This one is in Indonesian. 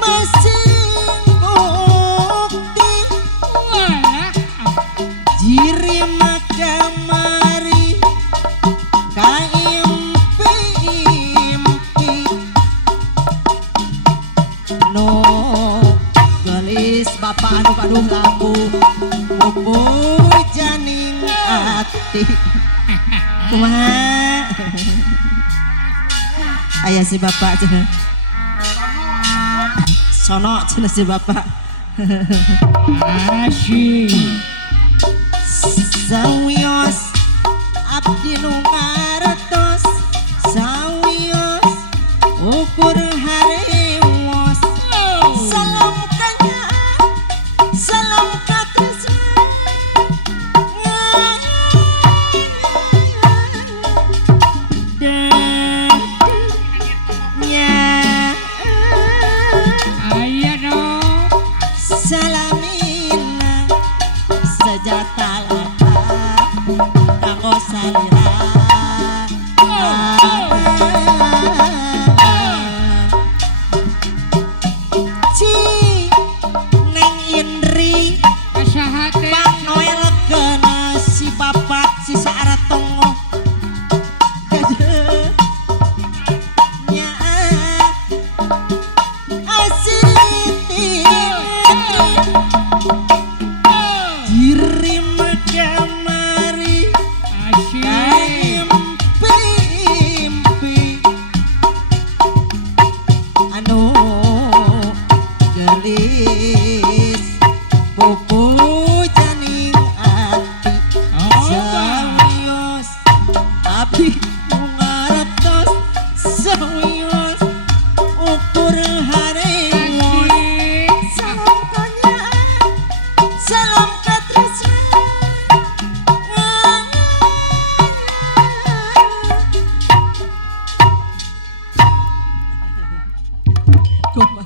masing bukti jiri makamari kaimpi-impi no gelis bapak anu kaduh lagu bubu janing ati kumaha ayah si bapak cenah sono cenah si bapak Asyik. sawios abdi nu ngartos sawios ukur harewos salam kanyaan salam katresnan Ayo dong. salamina sejata laka kanggo salira ci neng Indri Kasahate. Pak Noel kena si bapak si Saara Tongo nya asiti diri makamari Asyik. kaimpi-impi anu gelis bubu janing ati sawios abdi ngartos sawios ukur harewos salam kanyaan salam katresnan kumaha